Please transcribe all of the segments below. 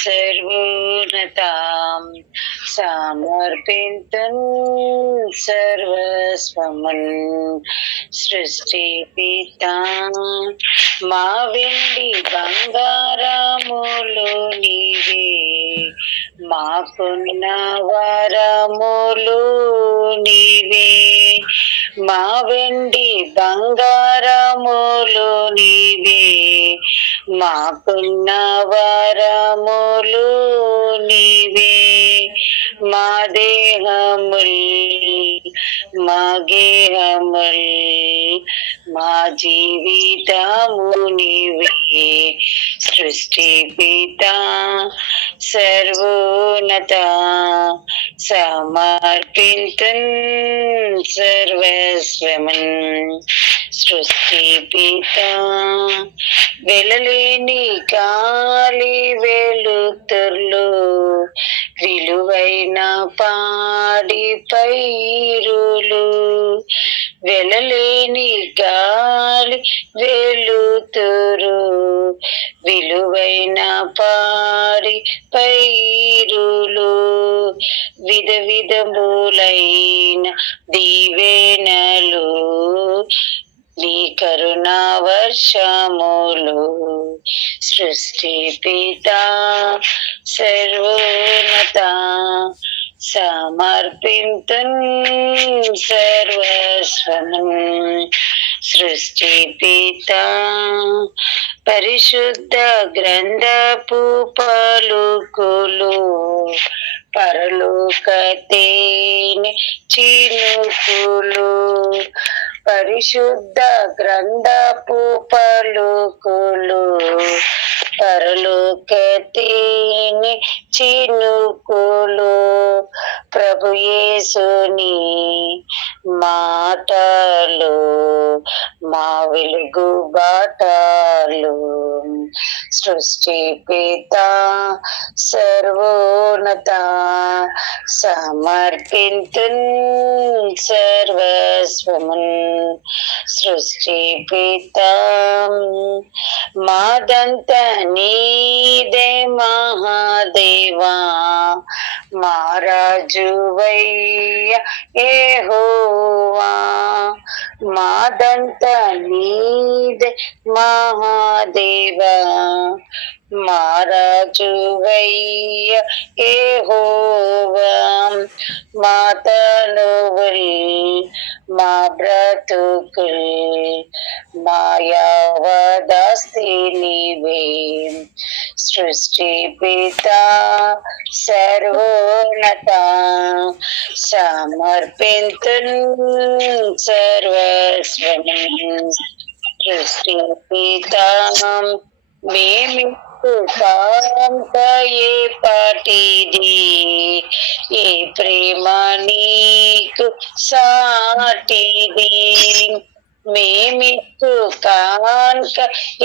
सर्वोन्नतां समर्पितुं सर्वस्वमन् सृष्टिपिता మా వెండి బంగారములు నీవే మాకున్న వరములు నీవే మా వెండి బంగారములు నీవే మాకున్న వరములు నీవే మా దేహముల్ మా గేహముల్ మా జీవితము నీవే సృష్టి పిత సర్వోన్నత సమర్పింతున్ సర్వస్వమన్ సృష్టి పిత వెలలేని గాలి వెలుతుర్లు విలువైన పాడి పైరులు వెలలేని గాలి వెలుతురు విలువైన పాడి పైరులు విధ విధములైన దీవెనలు నీ కరుణా వర్షములు సృష్టి పిత సర్వోన్నత సమర్పింతున్ సర్వస్వమన్ సృష్టి పిత పరిశుద్ధ గ్రంథపు పలుకులు పరలోక తేనె చినుకులు పరిశుద్ధ గ్రంథపు పలుకులు పరలోక తేనె చినుకులు ప్రభు యేసుని మాటలు మా వెలుగు బాటలు సృష్టి పిత సర్వోన్నత సమర్పింతున్ సర్వస్వమన్ సృష్టి పిత మాదంత నీదే మహాదేవా మారాజువయ్య యెహోవా మాదంత నీదే మహాదేవా మారాజువయ్య యెహోవా మా తనువుల్ మా బ్రతుకుల్ మా యావదాస్తి నీవే సృష్టి పిత సర్వోన్నత సమర్పింతున్ సర్వస్వమన్ సృష్టి పిత మేమికు కాంత ఏ పాటిది ఏ ప్రేమ నీకు సాటిది మేమికు కాంక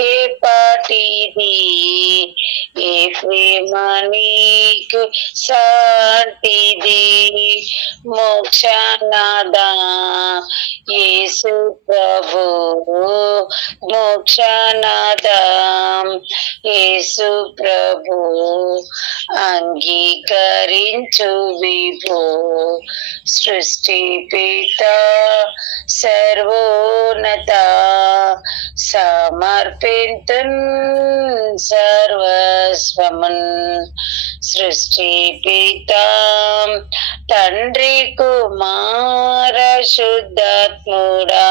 ఏ పాటిది ఏ ప్రేమ నీకు సాటిది మోక్షనాదా యేసు ప్రభు మోక్షనాదా యేసు ప్రభు అంగీకరించు విభో సృష్టి పిత సర్వోన్నత సమర్పింతున్ సర్వస్వమన్ సృష్టి పిత తండ్రి కుమార శుద్ధాత్ముడా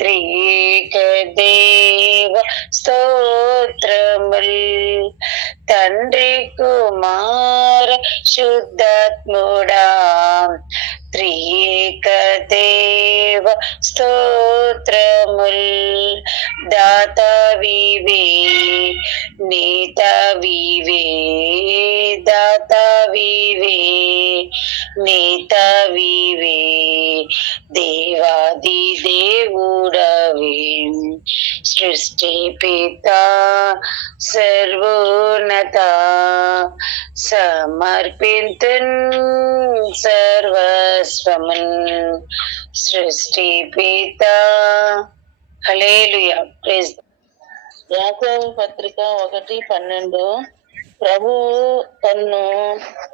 త్రియేక దేవ స్తోత్రముల్ తండ్రి కుమార శుద్ధాత్ముడా త్రియేక దేవ స్తోత్రముల్ దాత వివే నేత వివే దాత వివే నేత వివే దేవాది దేవుడవే సృష్టి పిత సర్వోన్నత సమర్పింతున్ సర్వస్వమన్ సృష్టి పిత హల్లెలూయా. ప్రైజ్. యాకోబు పత్రిక 1:12 ప్రభు తన్ను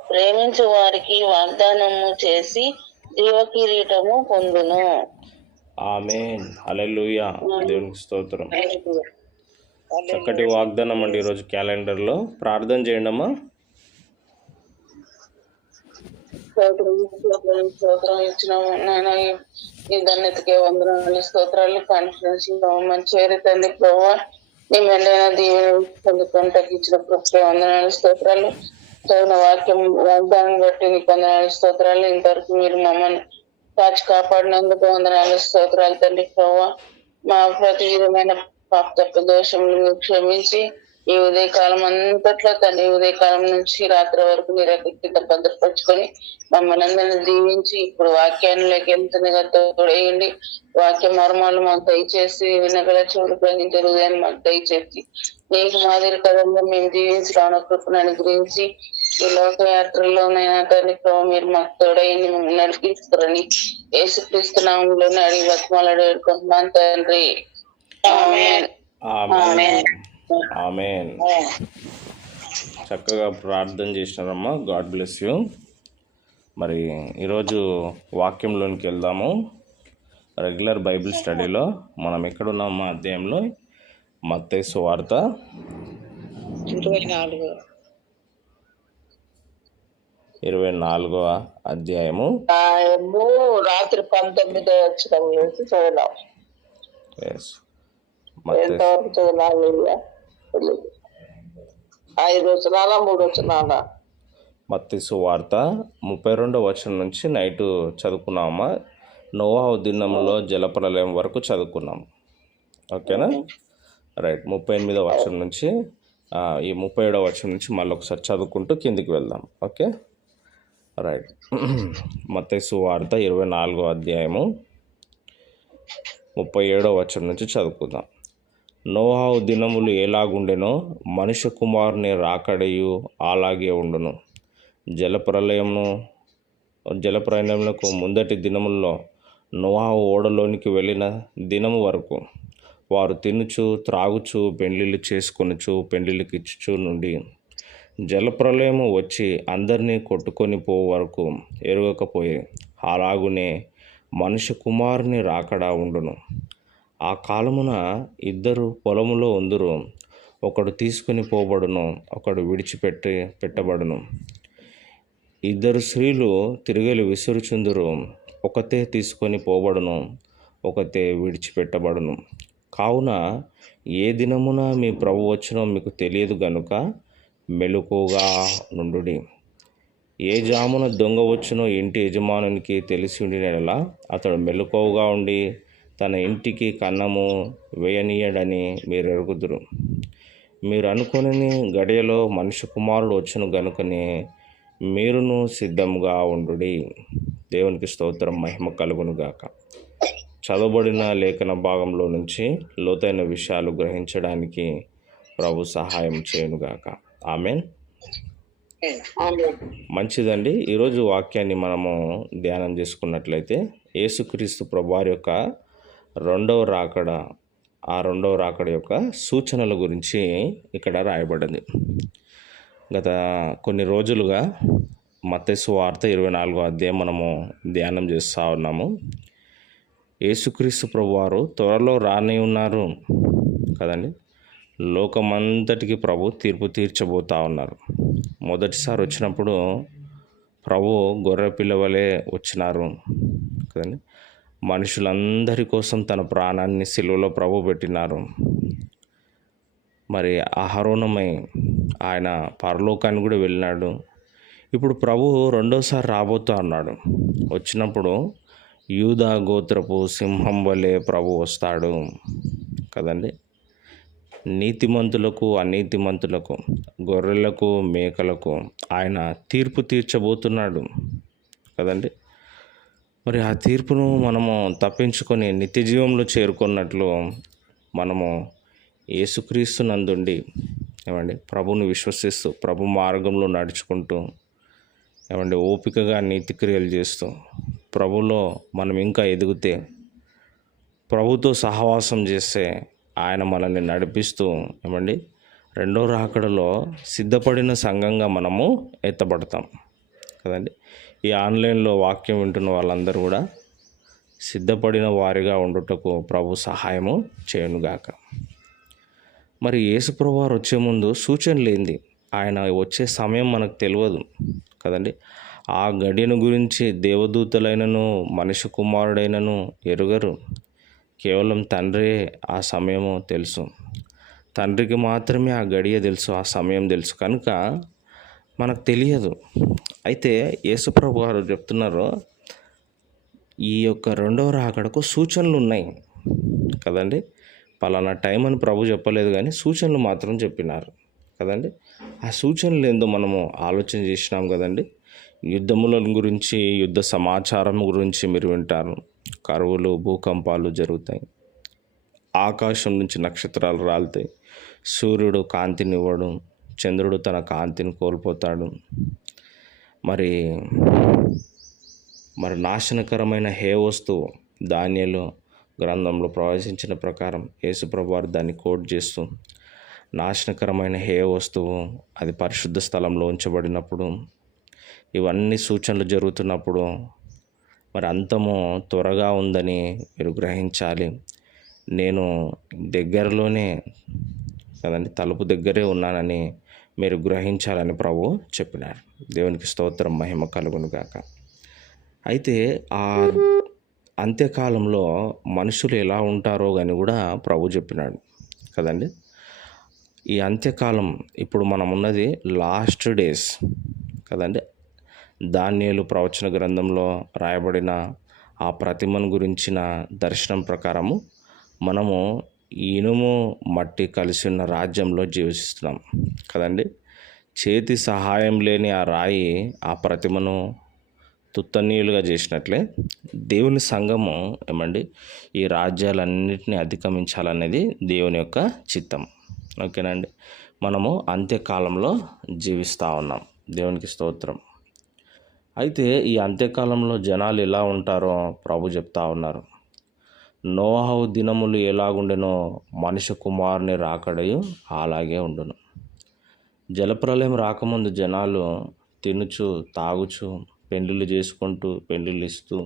ప్రేమించు వారికి వాగ్దానము చేసి జీవ కిరీటము పొందును. ఆమేన్. హల్లెలూయా. దేవునికి స్తోత్రం. చక్కటి వాగ్దానం అండి ఈరోజు క్యాలెండర్లో. ప్రార్థన చేయండి అమ్మా. స్తోత్రం ఇచ్చినాము నాయన, ఈ ధన్యతకే వందనాలు, స్తోత్రాలు. కాన్ఫిడెన్స్ మంచి చేరుతండి ప్రభావ. నీ మెండైన దీవెన కొంటకి ఇచ్చిన కృపకే వందనాలు, స్తోత్రాలు. చదివిన వాక్యం వాగ్దానం బట్టి నీకు వందనాలు, స్తోత్రాలు. ఇంతవరకు మీరు మమ్మల్ని కాచి కాపాడినందుకు వందనాలు, స్తోత్రాలు తండ్రి ప్రభావ. మా ప్రతి విధమైన పాప తప్ప దోషములు క్షమించి ఈ ఉదయకాలం అంతట్లో తండ్రి, ఉదయకాలం నుంచి రాత్రి వరకు మీరు కింద భద్రపరుచుకొని మమ్మల్ని అందరినీ దీవించి ఇప్పుడు వాక్యాన్లోకి వెళ్తుందిగా తోడేయండి. వాక్య మర్మాలు మాకు దయచేసి వినగల చూడు గ్రహించే హృదయాన్ని మాకు దయచేసి నీకు మాదిరి కదంగా మేము జీవించడానికి కృపను అనుగ్రహించి ఈ లోకయాత్రలోనైనా తండ్రి ప్రభావ మీరు మాకు తోడైంది మమ్మల్ని నడిపిస్తారని యేసుక్రీస్తు నామంలోనే అడిగి బతిమాలాడు వేడుకుంటున్నాను తండ్రి. ఆమేన్. ఆమేన్. ఆమేన్. చక్కగా ప్రార్థన చేసినారమ్మా. God bless you. మరి ఈరోజు వాక్యంలోనికి వెళ్దాము. రెగ్యులర్ బైబిల్ స్టడీలో మనం ఎక్కడున్నామా అధ్యాయంలో మత్తయి సువార్త 24వ అధ్యాయము రాత్రి 19వ వచనం నుంచి చదవడం. ఎంతవరకు చదవాలి? 5 వచనాల 3 వచనాల? మత్తయి సువార్త 32వ వచనం నుంచి నైట్ చదువుకున్నామా. నోవహు దినములో జలప్రలయం వరకు చదువుకున్నాము. ఓకేనా? రైట్. 38వ వచనం నుంచి ఈ 37వ వచనం నుంచి మళ్ళీ ఒకసారి చదువుకుంటూ కిందికి వెళ్దాం. Okay, right. మత్తయి సువార్త 24వ అధ్యాయము 37వ వచనం నుంచి చదువుకుందాం. నోవహు దినములు ఎలాగుండెనో మనుష్య కుమారుని రాకడయు అలాగే ఉండును. జలప్రలయమునకు ముందటి దినముల్లో నోవహు ఓడలోనికి వెళ్ళిన దినము వరకు వారు తినుచు త్రాగుచు పెండ్లిళ్ళు చేసుకొనుచు పెండ్లిళ్ళకి ఇచ్చుచు నుండి జలప్రలయము వచ్చి అందరినీ కొట్టుకొని పో వరకు ఎరగకపోయి అలాగునే మనుష్య కుమారుని రాకడా ఉండును. ఆ కాలమున 2 పొలములో ఉందురు, ఒకడు తీసుకొని పోబడును, ఒకడు పెట్టబడును. 2 స్త్రీలు తిరిగలి విసురుచుందురు, ఒకతే తీసుకొని పోబడును, ఒకతే విడిచిపెట్టబడును. కావున ఏ దినమున మీ ప్రభు వచ్చునో మీకు తెలియదు గనుక మెలకువగా నుండుడి. ఏ జామున దొంగ వచ్చునో ఇంటి యజమానునికి తెలిసి ఉండినలా అతడు మెలకువగా ఉండి తన ఇంటికి కన్నము వేయనీయడని మీరు ఎరుగుదురు. మీరు అనుకుని గడియలో మనుష్య కుమారుడు వచ్చును గనుకనే మీరును సిద్ధంగా ఉండుడి. దేవునికి స్తోత్రం, మహిమ కలుగును గాక. చదవబడిన లేఖన భాగంలో నుంచి లోతైన విషయాలు గ్రహించడానికి ప్రభు సహాయం చేయనుగాక. ఆమేన్. మంచిదండి. ఈరోజు వాక్యాన్ని మనము ధ్యానం చేసుకున్నట్లయితే యేసుక్రీస్తు ప్రభువారి యొక్క రెండవ రాకడ యొక్క సూచనల గురించి ఇక్కడ రాయబడింది. గత కొన్ని రోజులుగా మత్తయి సువార్త 24వ అధ్యాయం మనము ధ్యానం చేస్తూ ఉన్నాము. యేసుక్రీస్తు ప్రభువారు త్వరలో రానే ఉన్నారు కదండి. లోకమంతటికి ప్రభు తీర్పు తీర్చబోతూ ఉన్నారు. మొదటిసారి వచ్చినప్పుడు ప్రభు గొర్రె పిల్లవలే వచ్చినారు కదండి. మనుషులందరి కోసం తన ప్రాణాన్ని సిలువలో ప్రభు పెట్టినారు. మరి ఆహరోణమై ఆయన పరలోకాన్ని కూడా వెళ్ళినాడు. ఇప్పుడు ప్రభు రెండోసారి రాబోతూ ఉన్నాడు. వచ్చినప్పుడు యూదా గోత్రపు సింహం వలె ప్రభు వస్తాడు కదండి. నీతిమంతులకు అనీతిమంతులకు, గొర్రెలకు మేకలకు ఆయన తీర్పు తీర్చబోతున్నాడు కదండి. మరి ఆ తీర్పును మనము తప్పించుకొని నిత్య జీవంలో చేరుకున్నట్లు మనము యేసుక్రీస్తు నందుండి ప్రభువుని విశ్వసిస్తూ ప్రభు మార్గంలో నడుచుకుంటూ ఓపికగా నీతి క్రియలు చేస్తూ ప్రభులో మనం ఇంకా ఎదిగితే, ప్రభుతో సహవాసం చేస్తే ఆయన మనల్ని నడిపిస్తూ రెండో రాకడలో సిద్ధపడిన సంఘంగా మనము ఎత్తబడతాం కదండి. ఈ ఆన్లైన్లో వాక్యం వింటున్న వాళ్ళందరూ కూడా సిద్ధపడిన వారిగా ఉండుటకు ప్రభు సహాయము చేయనుగాక. మరి యేసుప్రభు వారు వచ్చే ముందు సూచన లేనిది, ఆయన వచ్చే సమయం మనకు తెలియదు కదండి. ఆ గడియను గురించి దేవదూతలైనను మనిషి కుమారుడైనను ఎరుగరు. కేవలం తండ్రే ఆ సమయము తెలుసు. తండ్రికి మాత్రమే ఆ గడియ తెలుసు, ఆ సమయం తెలుసు, కనుక మనకు తెలియదు. అయితే యేసుప్రభు గారు చెప్తున్నారు, ఈ యొక్క రెండవ రాకడకు సూచనలు ఉన్నాయి కదండి. పలానా టైం అని ప్రభు చెప్పలేదు, కానీ సూచనలు మాత్రం చెప్పినారు కదండి. ఆ సూచనలు ఏందో మనము ఆలోచన చేసినాం కదండి. యుద్ధముల గురించి, యుద్ధ సమాచారం గురించి మీరు వింటారు. కరువులు, భూకంపాలు జరుగుతాయి, ఆకాశం నుంచి నక్షత్రాలు రాలుతాయి, సూర్యుడు కాంతినివ్వడు, చంద్రుడు తన కాంతిని కోల్పోతాడు. మరి నాశనకరమైన హే వస్తువు దానియేలు గ్రంథంలో ప్రవేశించిన ప్రకారం యేసుప్రభు వారు దాన్ని కోట్ చేస్తూ, నాశనకరమైన హే వస్తువు అది పరిశుద్ధ స్థలంలో ఉంచబడినప్పుడు, ఇవన్నీ సూచనలు జరుగుతున్నప్పుడు మరి అంతము త్వరగా ఉందని మీరు గ్రహించాలి. నేను దగ్గరలోనే కదండి, తలుపు దగ్గరే ఉన్నానని మీరు గ్రహించాలని ప్రభు చెప్పినారు. దేవునికి స్తోత్రం, మహిమ కలుగును గాక. అయితే ఆ అంత్యకాలంలో మనుషులు ఎలా ఉంటారో అని కూడా ప్రభు చెప్పినాడు కదండి. ఈ అంత్యకాలం ఇప్పుడు మనం ఉన్నది లాస్ట్ డేస్ కదండి. దానియేలు ప్రవచన గ్రంథంలో రాయబడిన ఆ ప్రతిమను గురించిన దర్శనం ప్రకారము మనము ఇనుము మట్టి కలిసి ఉన్న రాజ్యంలో జీవిస్తున్నాం కదండి. చేతి సహాయం లేని ఆ రాయి ఆ ప్రతిమను తుత్తనీయులుగా చేసినట్లే దేవుని సంఘము ఏమండి ఈ రాజ్యాలన్నింటినీ అధిగమించాలనేది దేవుని యొక్క చిత్తం. ఓకేనండి. మనము అంత్యకాలంలో జీవిస్తూ ఉన్నాం. దేవునికి స్తోత్రం. అయితే ఈ అంత్యకాలంలో జనాలు ఎలా ఉంటారో ప్రభు చెప్తా ఉన్నారు. నోవహు దినములు ఎలాగుండెనో మనిషి కుమారుని రాకడయు అలాగే ఉండును. జలప్రలయం రాకముందు జనాలు తినుచు తాగుచు పెండ్లిళ్ళు చేసుకుంటూ పెండ్లిళ్ళు ఇస్తూ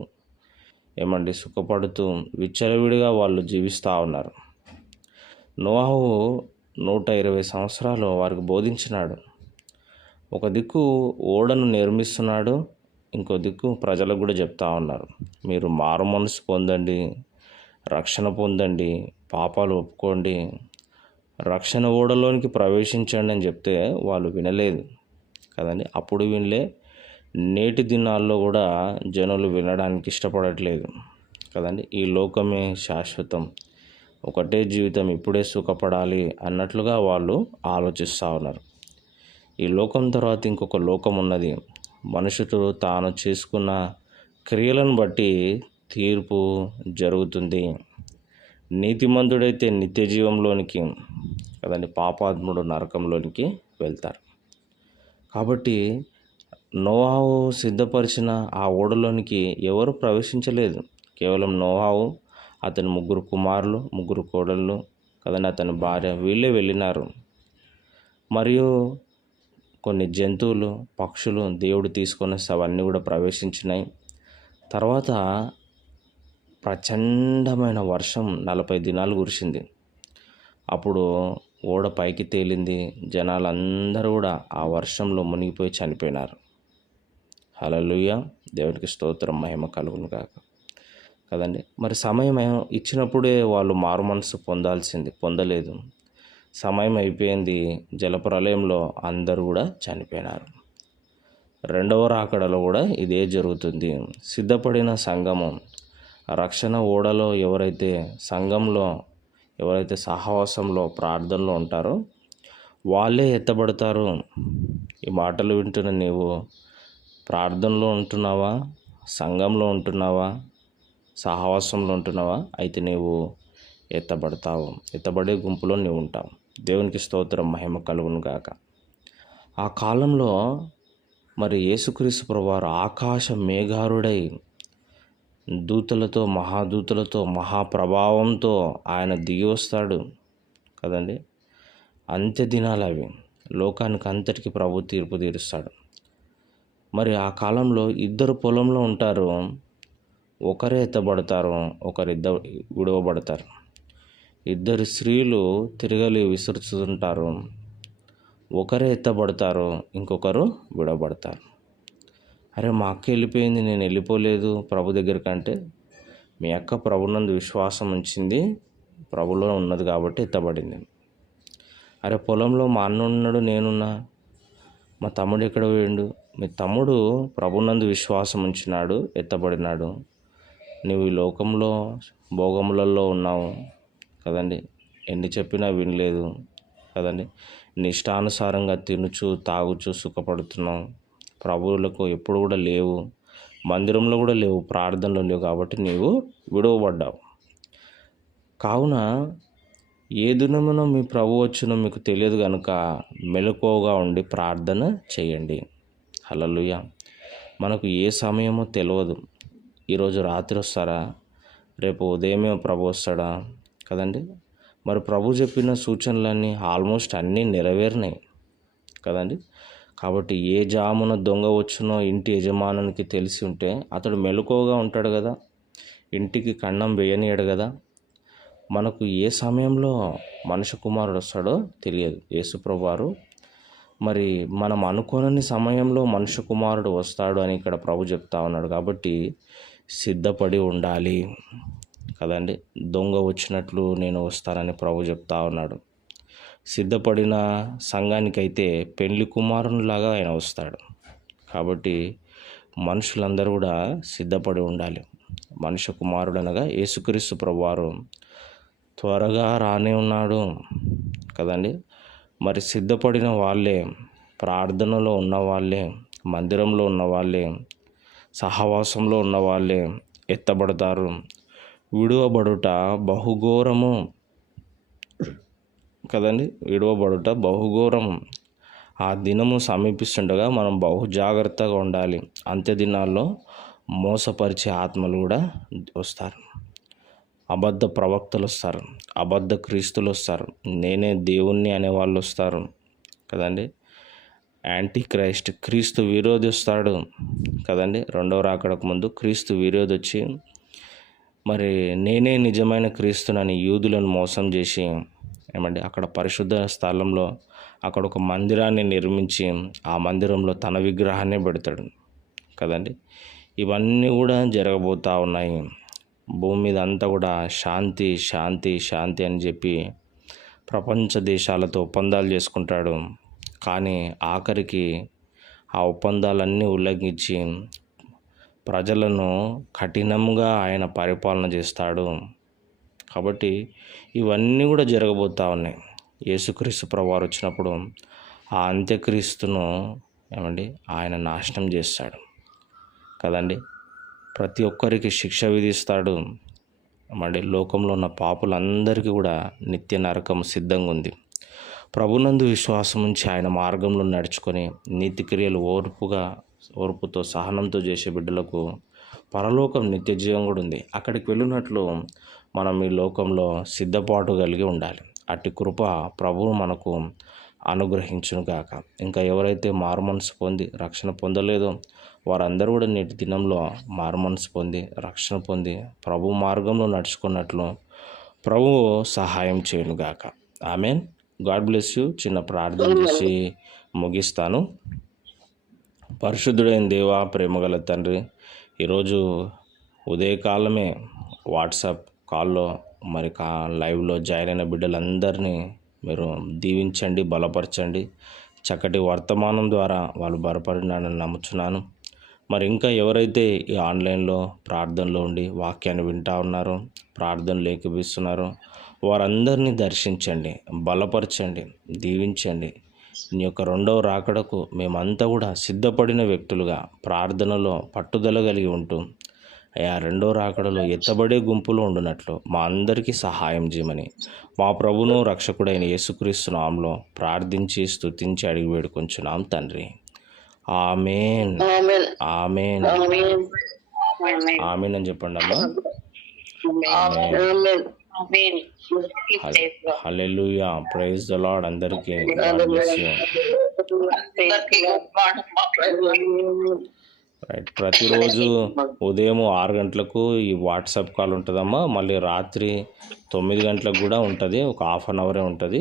ఏమండి సుఖపడుతూ విచ్చలవిడిగా వాళ్ళు జీవిస్తూ ఉన్నారు. నోవహు 120 సంవత్సరాలు వారికి బోధించినాడు. ఒక దిక్కు ఓడను నిర్మిస్తున్నాడు, ఇంకో దిక్కు ప్రజలకు కూడా చెప్తా ఉన్నారు, మీరు మారు మనసు పొందండి, రక్షణ పొందండి, పాపాలు ఒప్పుకోండి, రక్షణ ఓడలోనికి ప్రవేశించండి అని చెప్తే వాళ్ళు వినలేదు కదండి. అప్పుడు వినలే, నేటి దినాల్లో కూడా జనులు వినడానికి ఇష్టపడట్లేదు కదండి. ఈ లోకమే శాశ్వతం, ఒకటే జీవితం, ఇప్పుడే సుఖపడాలి అన్నట్లుగా వాళ్ళు ఆలోచిస్తూ ఉన్నారు. ఈ లోకం తర్వాత ఇంకొక లోకం ఉన్నది. మనుషుడు తాను చేసుకున్న క్రియలను బట్టి తీర్పు జరుగుతుంది. నీతిమంతుడైతే నిత్య జీవంలోనికి కదండి, పాపాత్ముడు నరకంలోనికి వెళ్తారు. కాబట్టి నోవహు సిద్ధపరిచిన ఆ ఓడలోనికి ఎవరు ప్రవేశించలేదు. కేవలం నోవహు, అతని 3 కుమారులు, 3 కోడళ్ళు కదండి, అతని భార్య, వీళ్ళే వెళ్ళినారు. మరియు కొన్ని జంతువులు, పక్షులు దేవుడు తీసుకొని అవన్నీ కూడా ప్రవేశించినాయి. తర్వాత ప్రచండమైన వర్షం 40 దినాలు కురిసింది. అప్పుడు ఓడ పైకి తేలింది. జనాలందరూ కూడా ఆ వర్షంలో మునిగిపోయి చనిపోయినారు. హల్లెలూయా, దేవునికి స్తోత్రం, మహిమ కలుగును గాక కదండి. మరి సమయం ఇచ్చినప్పుడే వాళ్ళు మారు మనసు పొందలేదు. సమయం అయిపోయింది, జలప్రలయంలో అందరూ కూడా చనిపోయినారు. రెండవ రాకడలో కూడా ఇదే జరుగుతుంది. సిద్ధపడిన సంఘము, రక్షణ ఓడలో సంఘంలో ఎవరైతే సహవాసంలో ప్రార్థనలో ఉంటారో వాళ్ళే ఎత్తబడతారు. ఈ మాటలు వింటున్న నీవు ప్రార్థనలో ఉంటున్నావా, సంఘంలో ఉంటున్నావా, సహవాసంలో ఉంటున్నావా? అయితే నీవు ఎత్తబడతావు, ఎత్తబడే గుంపులో నీవు ఉంటావు. దేవునికి స్తోత్రం, మహిమ కలుగును గాక. ఆ కాలంలో మరి యేసుక్రీస్తు ప్రభువారు ఆకాశ మేఘారుడై దూతలతో, మహాదూతలతో, మహాప్రభావంతో ఆయన దిగి వస్తాడు కదండి. అంత్య దినాలు అవి. లోకానికి అంతటికి ప్రభు తీర్పు తీరుస్తాడు. మరి ఆ కాలంలో ఇద్దరు పొలంలో ఉంటారు, ఒకరే ఎత్తబడతారు, ఒకరిద్దరు విడవబడతారు. ఇద్దరు స్త్రీలు తిరగలి విసురుతుంటారు, ఒకరే ఎత్తబడతారు, ఇంకొకరు విడవబడతారు. అరే మా అక్క వెళ్ళిపోయింది, నేను వెళ్ళిపోలేదు ప్రభు దగ్గరికి అంటే, మీ అక్క ప్రభునందు విశ్వాసం ఉంచింది, ప్రభులో ఉన్నది కాబట్టి ఎత్తబడింది. అరే పొలంలో మా అన్న ఉన్నాడు, నేనున్నా, మా తమ్ముడు ఎక్కడ పోయిండు? మీ తమ్ముడు ప్రభునందు విశ్వాసం ఉంచినాడు, ఎత్తబడినాడు. నువ్వు ఈ లోకంలో భోగములలో ఉన్నావు కదండి, ఎన్ని చెప్పినా వినలేదు కదండి. నీ ఇష్టానుసారంగా తినుచు తాగుచు సుఖపడుతున్నావు, ప్రభువులకు ఎప్పుడు కూడా లేవు, మందిరంలో కూడా లేవు, ప్రార్థనలో లేవు, కాబట్టి నీవు విడవబడ్డావు. కావున ఏ దినమునో మీ ప్రభు వచ్చునో మీకు తెలియదు కనుక మెలకువగా ఉండి ప్రార్థన చేయండి. హల్లెలూయా. మనకు ఏ సమయమో తెలియదు. ఈరోజు రాత్రి వస్తారా, రేపు ఉదయమే ప్రభు వస్తాడా కదండి. మరి ప్రభు చెప్పిన సూచనలన్నీ ఆల్మోస్ట్ అన్నీ నెరవేరినాయి కదండి. కాబట్టి ఏ జామున దొంగ వచ్చునో ఇంటి యజమానునికి తెలిసి ఉంటే అతడు మెలకువగా ఉంటాడు కదా, ఇంటికి కన్నం వేయనీయడు కదా. మనకు ఏ సమయంలో మనుష్య కుమారుడు వస్తాడో తెలియదు. యేసుప్రభు వారు మరి మనం అనుకోని సమయంలో మనుష్య కుమారుడు వస్తాడు అని ఇక్కడ ప్రభు చెప్తా ఉన్నాడు. కాబట్టి సిద్ధపడి ఉండాలి కదండి. దొంగ వచ్చినట్లు నేను వస్తానని ప్రభు చెప్తా ఉన్నాడు. సిద్ధపడిన సంఘానికైతే పెళ్లి కుమారునిలాగా ఆయన వస్తాడు. కాబట్టి మనుషులందరూ కూడా సిద్ధపడి ఉండాలి. మనుష్య కుమారుడు అనగా యేసుక్రీస్తు ప్రభువారు త్వరగా రానే ఉన్నాడు కదండి. మరి సిద్ధపడిన వాళ్ళే, ప్రార్థనలో ఉన్న వాళ్ళే, మందిరంలో ఉన్న వాళ్ళే, సహవాసంలో ఉన్న వాళ్ళే ఎత్తబడతారు. విడువబడుట బహుఘోరము కదండి, విడువబడుట బహుఘోరము. ఆ దినము సమీపిస్తుండగా మనం బహు జాగ్రత్తగా ఉండాలి. అంత్య దినాల్లో మోసపరిచే ఆత్మలు కూడా వస్తారు, అబద్ధ ప్రవక్తలు వస్తారు, అబద్ధ క్రీస్తులు వస్తారు, నేనే దేవుణ్ణి అనేవాళ్ళు వస్తారు కదండి. యాంటీ క్రైస్ట్, క్రీస్తు విరోధి వస్తాడు కదండి. రెండవ రాకడకు ముందు క్రీస్తు విరోధి వచ్చి మరి నేనే నిజమైన క్రీస్తునని యూదులను మోసం చేసి అక్కడ పరిశుద్ధ స్థలంలో అక్కడ ఒక మందిరాన్ని నిర్మించి ఆ మందిరంలో తన విగ్రహాన్ని పెడతాడు కదండి. ఇవన్నీ కూడా జరగబోతూ ఉన్నాయి. భూమి మీద అంతా కూడా శాంతి శాంతి శాంతి అని చెప్పి ప్రపంచ దేశాలతో ఒప్పందాలు చేసుకుంటాడు. కానీ ఆఖరికి ఆ ఒప్పందాలన్నీ ఉల్లంఘించి ప్రజలను కఠినంగా ఆయన పరిపాలన చేస్తాడు. కాబట్టి ఇవన్నీ కూడా జరగబోతూ ఉన్నాయి. యేసుక్రీస్తు ప్రభువారు వచ్చినప్పుడు ఆ అంత్యక్రీస్తును ఆయన నాశనం చేస్తాడు కదండి. ప్రతి ఒక్కరికి శిక్ష విధిస్తాడు. లోకంలో ఉన్న పాపులందరికీ కూడా నిత్య నరకం సిద్ధంగా ఉంది. ప్రభునందు విశ్వాసం ఉంచి ఆయన మార్గంలో నడుచుకొని నీతి క్రియలు ఓర్పుతో సహనంతో చేసే బిడ్డలకు పరలోకం నిత్య జీవం కూడా ఉంది. అక్కడికి వెళ్ళినట్లు మనం ఈ లోకంలో సిద్ధపాటు కలిగి ఉండాలి. అట్టి కృప ప్రభువు మనకు అనుగ్రహించును గాక. ఇంకా ఎవరైతే మారుమనసు పొంది రక్షణ పొందలేదో వారందరూ కూడా నేటి దినంలో మారుమనసు పొంది రక్షణ పొంది ప్రభు మార్గంలో నడుచుకున్నట్లు ప్రభువు సహాయం చేయను గాక. ఆమెన్. God bless you. చిన్న ప్రార్థన చేసి ముగిస్తాను. పరిశుద్ధుడైన దేవా, ప్రేమగల తండ్రి, ఈరోజు ఉదయకాలమే వాట్సాప్ కాల్లో మరి లైవ్లో జాయిన్ అయిన బిడ్డలందరినీ మీరు దీవించండి, బలపరచండి. చక్కటి వర్తమానం ద్వారా వాళ్ళు బలపడినానని నమ్ముచున్నాను. మరి ఇంకా ఎవరైతే ఈ ఆన్లైన్లో ప్రార్థనలో ఉండి వాక్యాన్ని వింటూ ఉన్నారో, ప్రార్థనలు ఏకీభవిస్తున్నారో వారందరినీ దర్శించండి, బలపరచండి, దీవించండి. నీ యొక్క రెండవ రాకడకు మేమంతా కూడా సిద్ధపడిన వ్యక్తులుగా ప్రార్థనలో పట్టుదల కలిగి ఉంటూ ఆ రెండో రాకడలో ఎత్తబడే గుంపులో ఉండునట్లు మా అందరికీ సహాయం చేయమని మా ప్రభును రక్షకుడైన యేసుక్రీస్తు నామములో ప్రార్థించి స్తుతించి అడిగి వేడుకొంచున్నాం తండ్రి. ఆమేన్. ఆమేన్. ఆమేన్ అని చెప్పండి అమ్మా. Amen. Amen. Praise Lord. Hallelujah, praise the Lord. అందరికీ గాడ్ బ్లెస్ యూ. అందరికీ గుడ్ మార్నింగ్ మా ప్రైజ్ లార్డ్. రైట్. ప్రతిరోజు ఉదయం 6 గంటలకు ఈ వాట్సాప్ కాల్ ఉంటుందమ్మా. మళ్ళీ రాత్రి 9 గంటలకు కూడా ఉంటుంది. ఒక హాఫ్ అన్ అవరే ఉంటుంది.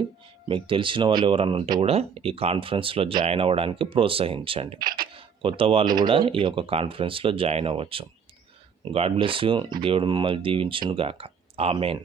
మీకు తెలిసిన వాళ్ళు ఎవరైనా ఉంటే కూడా ఈ కాన్ఫరెన్స్లో జాయిన్ అవ్వడానికి ప్రోత్సహించండి. కొత్త వాళ్ళు కూడా ఈ యొక్క కాన్ఫరెన్స్లో జాయిన్ అవ్వచ్చు. God bless you. దేవుడు మిమ్మల్ని దీవించును గాక. ఆమెన్.